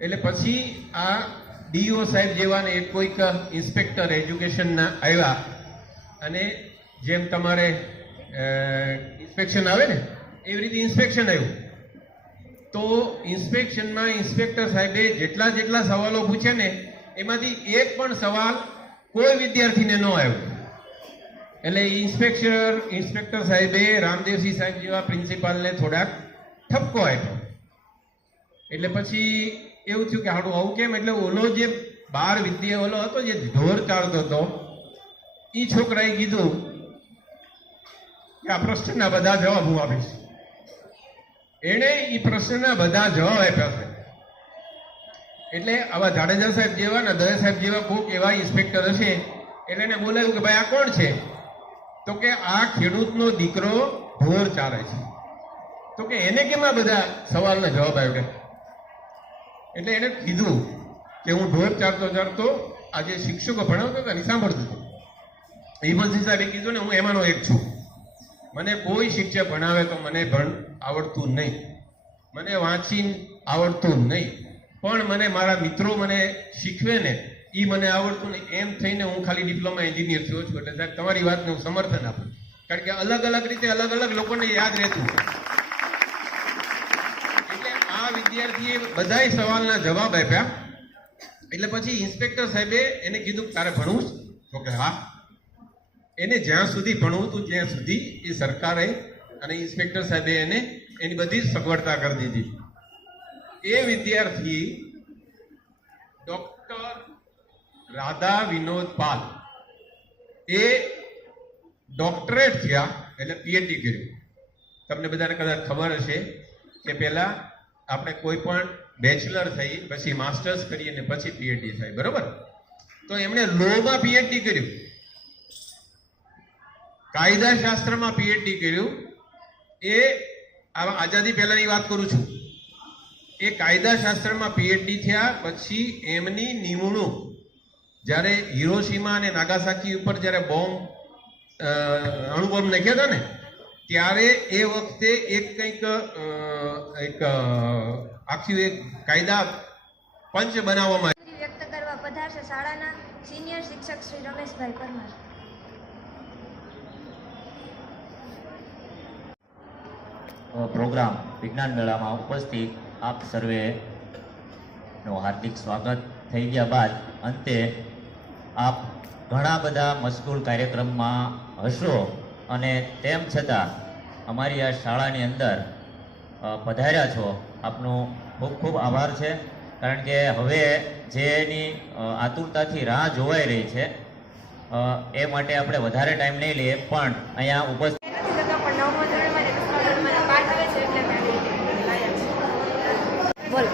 એટલે પછી આ ડીઓ સાહેબ જેવા ને એક કોઈક ઇન્સ્પેક્ટર એજ્યુકેશનના આવ્યા અને જેમ તમારે ઇન્સ્પેક્શન આવે ને એવી રીતે ઇન્સ્પેક્શન આવ્યું. તો ઇન્સ્પેક્શનમાં ઇન્સ્પેક્ટર સાહેબે જેટલા સવાલો પૂછ્યા ને એમાંથી એક પણ સવાલ કોઈ વિદ્યાર્થીને ન આવ્યો. એટલે ઇન્સ્પેક્ટર સાહેબે રામદેવસિંહ સાહેબ જેવા પ્રિન્સિપાલને થોડાક ઠપકો આપ્યો. એટલે પછી એવું થયું કે હાડું આવું કેમ? એટલે ઓલો જે 12 ઓલો હતો જે ઢોર ચાળતો હતો એ છોકરાએ કીધું કે આ પ્રશ્નના બધા જવાબ હું આપીશ. એણે એ પ્રશ્નના બધા જવાબ આપ્યા છે. એટલે આવા જાડેજા સાહેબ જેવા ને દયા સાહેબ જેવા કોઈક એવા ઇન્સ્પેક્ટર હશે એટલે એને બોલાવ્યું કે ભાઈ આ કોણ છે? તો કે આ ખેડૂતનો દીકરો ઢોર ચારે છે. તો કે એને કેમ આ બધા સવાલના જવાબ આવ્યા? એટલે એને કીધું કે હું ઢોર ચારતો આજે શિક્ષકો ભણાવતા હતા ને સાંભળતો હતો. હિમંતસિંહ સાહેબે કીધું ને હું એમાંનો એક છું. મને કોઈ શિક્ષક ભણાવે તો મને આવડતું નહીં, મને વાંચીને આવડતું નહીં, પણ મને મારા મિત્રો મને શીખવે ને એ મને આવડતું નહીં. એમ થઈને હું ખાલી ડિપ્લોમા એન્જિનિયર થયો છું. એટલે સાહેબ તમારી વાતને હું સમર્થન આપું, કારણ કે અલગ અલગ રીતે અલગ અલગ લોકોને યાદ રહેતું. એટલે આ વિદ્યાર્થીએ બધાય સવાલના જવાબ આપ્યા. એટલે પછી ઇન્સ્પેક્ટર સાહેબે એને કીધું તારે ભણવું છે? તો કે હા. એને જ્યાં સુધી ભણવું હતું ત્યાં સુધી એ સરકારે અને ઇન્સ્પેક્ટર સાહેબે એને એની બધી જ સગવડતા કરી દીધી. એ વિદ્યાર્થી ડોક્ટર રાધા વિનોદ પાલ એ ડોક્ટરેટ થયા, એટલે પીએચડી કર્યું. તમને બધાને કદાચ ખબર હશે કે પહેલા આપણે કોઈ પણ બેચલર થઈ પછી માસ્ટર્સ કરીએ ને પછી પીએચડી થાય, બરોબર? તો એમણે લોમાં પીએચડી કર્યું, કાયદા શાસ્ત્રમાં પીએચડી કર્યું. એ આઝાદી પહેલાની વાત કરું છું. એ કાયદા શાસ્ત્રમાં પીએચડી થયા પછી એમની નિમણૂક જ્યારે હિરોશીમા અને નાગાસાકી ઉપર જ્યારે અણુબોમ્બ નાખ્યા હતા ને ત્યારે એ વખતે એક આખી એક કાયદા પંચ બનાવવામાં વ્યક્ત કરવા પધારશે શાળાના સિનિયર શિક્ષક શ્રી રમેશભાઈ પરમાર. પ્રોગ્રામ વિજ્ઞાન મેળામાં ઉપસ્થિત આપ સર્વેનું હાર્દિક સ્વાગત થઈ ગયા બાદ અંતે આપ ઘણા બધા મશગુલ કાર્યક્રમમાં હશો અને તેમ છતાં અમારી આ શાળાની અંદર પધાર્યા છો. આપનો ખૂબ ખૂબ આભાર છે, કારણ કે હવે જેની આતુરતાથી રાહ જોવાઈ રહી છે એ માટે આપણે વધારે ટાઈમ નહીં લઈએ, પણ અહીંયા ઉપસ્થિત બોલો.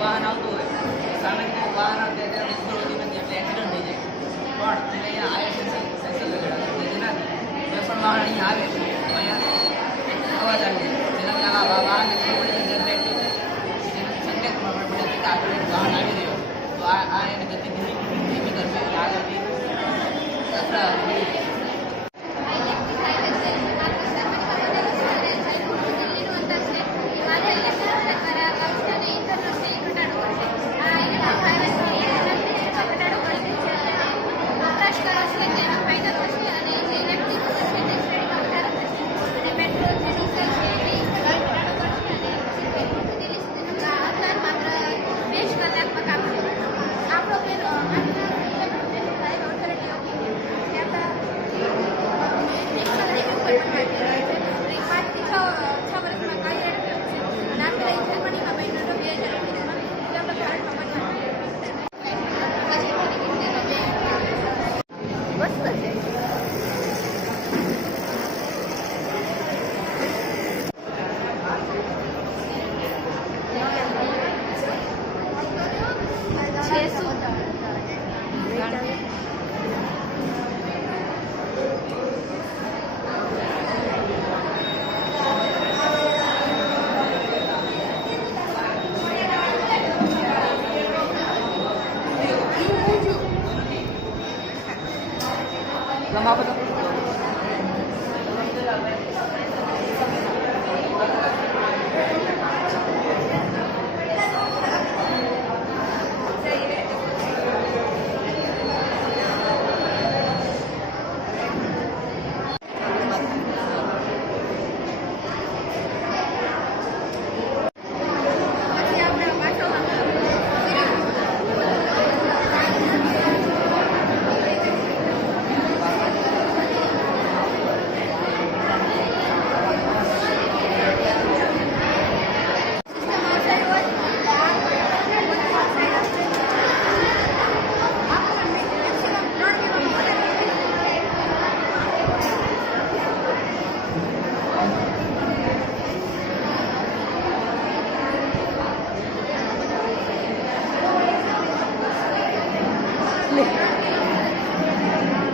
વાહન આવતું હોય સામે વાહન આવતું હોય ત્યારે સ્કૂલોથી એટલે એક્સિડન્ટ થઈ જાય. પણ અહીંયા આઈએસએસ સેન્સર લગાડ્યા જેનાથી જે પણ વાહન અહીંયા આવે તો અહીંયા અવાજ આવી જાય, જેનાથી આ વાહનને ખબર પડે જેનાથી સંકેત પણ પડે કે આગળ એક વાહન આવી રહ્યો તો આ એની ગતિ ધીમી કરશે આગળથી